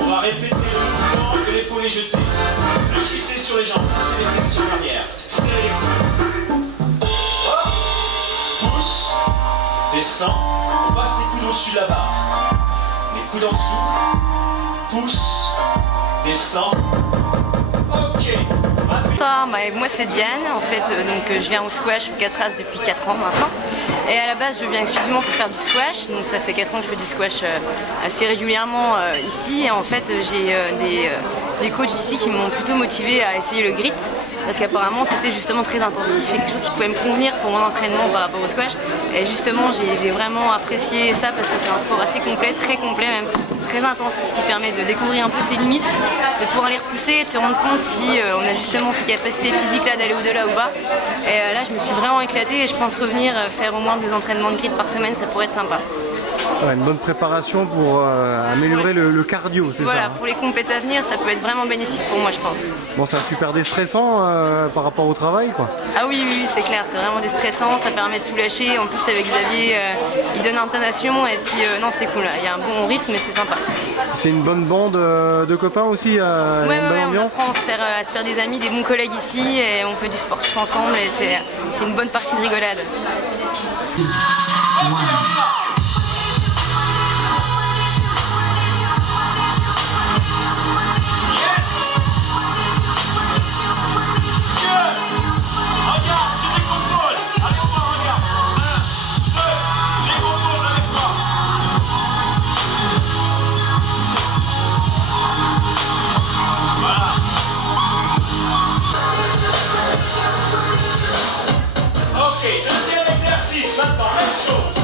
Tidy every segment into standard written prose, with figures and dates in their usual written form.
On va répéter le mouvement de l'épaule jetée. Fléchissez sur les jambes, poussez les fessiers en arrière. Serrez les coudes. Hop. Pousse. Descend. On passe les coudes au-dessus de la barre. Les coudes en dessous. Pousse. Descend. Ok. Bonsoir, moi c'est Diane, en fait je viens au squash au 4 As depuis 4 ans maintenant. Et à la base je viens exclusivement pour faire du squash, donc ça fait 4 ans que je fais du squash assez régulièrement ici. Et en fait j'ai des coachs ici qui m'ont plutôt motivé à essayer le grit, parce qu'apparemment c'était justement très intensif et quelque chose qui pouvait me convenir pour mon entraînement par rapport au squash. Et justement j'ai vraiment apprécié ça parce que c'est un sport assez complet, très complet même, très intensif, qui permet de découvrir un peu ses limites, de pouvoir les repousser et de se rendre compte si on a justement ces capacités physiques là d'aller au-delà ou pas. Et là je me suis vraiment éclatée et je pense revenir faire au moins 2 entraînements de grit par semaine, ça pourrait être sympa. Ouais, une bonne préparation pour améliorer le cardio, c'est ça? Voilà, pour les compètes à venir, ça peut être vraiment bénéfique pour moi, je pense. Bon, c'est super déstressant par rapport au travail, quoi. Ah oui, c'est clair, c'est vraiment déstressant, ça permet de tout lâcher. En plus, avec Xavier, il donne intonation et puis non, c'est cool, il y a un bon rythme et c'est sympa. C'est une bonne bande de copains aussi, ouais, une bonne ambiance. On apprend à se faire des amis, des bons collègues ici et on fait du sport tous ensemble et c'est une bonne partie de rigolade. Deuxième exercice, maintenant, même chose.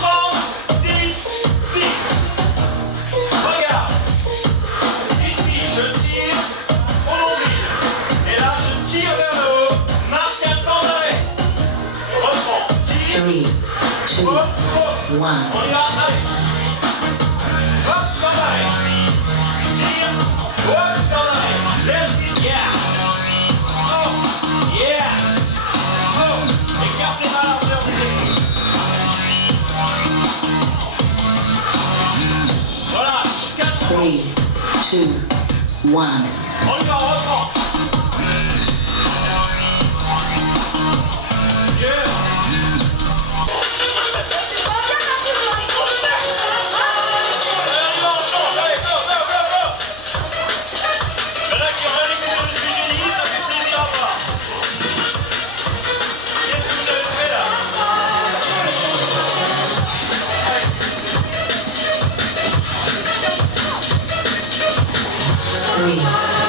30, 10, 10. Regarde. Ici, je tire au nombril. Et là, je tire vers le haut. Marque un temps d'arrêt. Reprends. Tire. 3, 2, 1. On y va, allez. Hop, temps d'arrêt. Tire. Hop, temps d'arrêt. Laisse ici. Yeah. Oh, yeah. Écartez ma largeur des épaules. Voilà, 4 3, 2, 1. On y va, on reprend. Good. Allez, on change, allez, go, go, go, go. Il y en a qui ont rien écouté de ce que j'ai dit, ça fait plaisir à voir. Qu'est-ce que vous avez fait là? 3,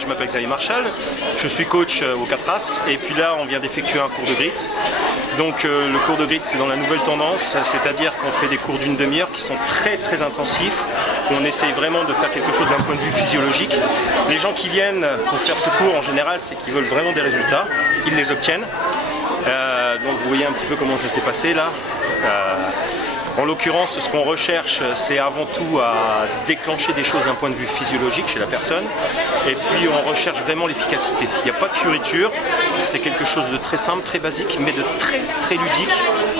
je m'appelle Xavier Marchal, je suis coach au 4As et puis là on vient d'effectuer un cours de grit. Donc le cours de grit c'est dans la nouvelle tendance, c'est-à-dire qu'on fait des cours d'une demi-heure qui sont très intensifs. On essaye vraiment de faire quelque chose d'un point de vue physiologique. Les gens qui viennent pour faire ce cours en général c'est qu'ils veulent vraiment des résultats, ils les obtiennent. Donc vous voyez un petit peu comment ça s'est passé là. En l'occurrence, ce qu'on recherche, c'est avant tout à déclencher des choses d'un point de vue physiologique chez la personne. Et puis on recherche vraiment l'efficacité. Il n'y a pas de fioriture, c'est quelque chose de très simple, très basique, mais de très ludique.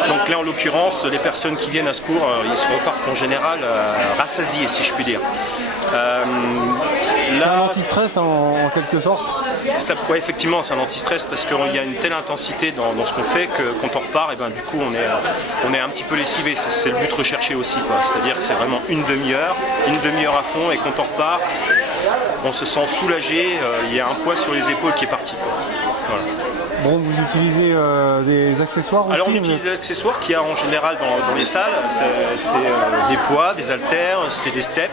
Donc là, en l'occurrence, les personnes qui viennent à ce cours, ils se repartent en général rassasiés, si je puis dire. C'est un anti-stress en quelque sorte. Ouais, effectivement, c'est un anti-stress parce qu'il y a une telle intensité dans ce qu'on fait que quand on repart, et ben, du coup, on est un petit peu lessivé. C'est le but recherché aussi, quoi. C'est-à-dire que c'est vraiment une demi-heure à fond, et quand on repart, on se sent soulagé. Il y a un poids sur les épaules qui est parti, quoi. Voilà. Bon, vous utilisez des accessoires aussi? Alors on utilise des accessoires qu'il y a en général dans les salles. C'est des poids, des haltères, c'est des steps.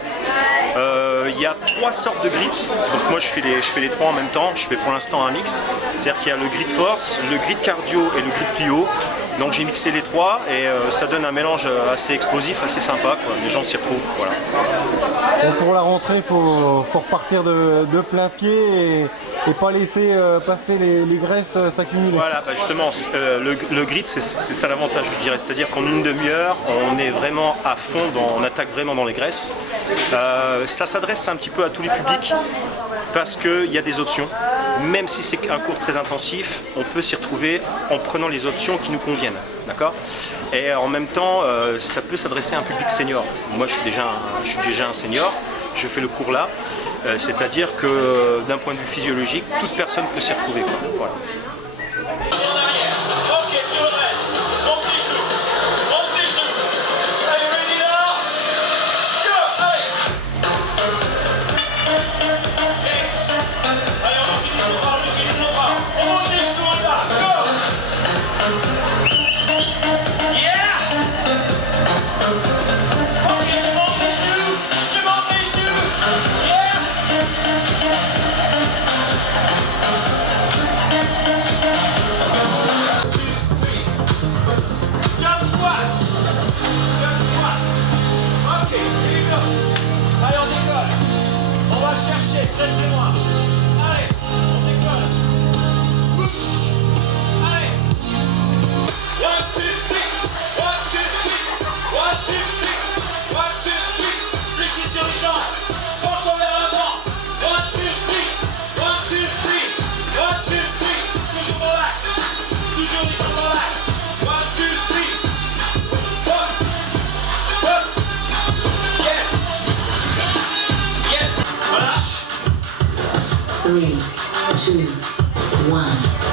Il y a 3 sortes de grits. Donc moi je fais les 3 en même temps. Je fais pour l'instant un mix. C'est-à-dire qu'il y a le grit force, le grit cardio et le grit plio. Donc j'ai mixé les 3 et ça donne un mélange assez explosif, assez sympa, quoi. Les gens s'y retrouvent. Voilà. Bon, pour la rentrée, il faut repartir de plein pied et pas laisser passer les graisses s'accumuler. Voilà, bah justement, le grit, c'est ça l'avantage, je dirais. C'est-à-dire qu'en une demi-heure, on est vraiment à fond, on attaque vraiment dans les graisses. Ça s'adresse un petit peu à tous les publics parce qu'il y a des options. Même si c'est un cours très intensif, on peut s'y retrouver en prenant les options qui nous conviennent. D'accord ? Et en même temps, ça peut s'adresser à un public senior. Moi, je suis déjà un senior, je fais le cours là. C'est-à-dire que d'un point de vue physiologique, toute personne peut s'y retrouver, quoi. Voilà. Ok, tu redresses. Monte tes genoux. Monte tes genoux. Allez, ready now. Go, allez. Next. Allez, on utilise nos bras, On monte les genoux, on y va. Go. Yeah. Ok, je monte les genoux. Yeah. Jump squat. Ok, here you go. Allez, on décolle. On va chercher très loin. Allez, on décolle. Push. Allez. 1, 2, 3. 1, 2, 3. 1, 2, 3. 1, 2, 3. Fléchis sur les jambes. Penche-toi vers l'avant. 1, 2, 3. 1, 2, 3. 1, 2, 3. Toujours relax. Toujours les jambes relax. 1, 2, 3. Yes. Yes. Relâche. 3, 2, 1.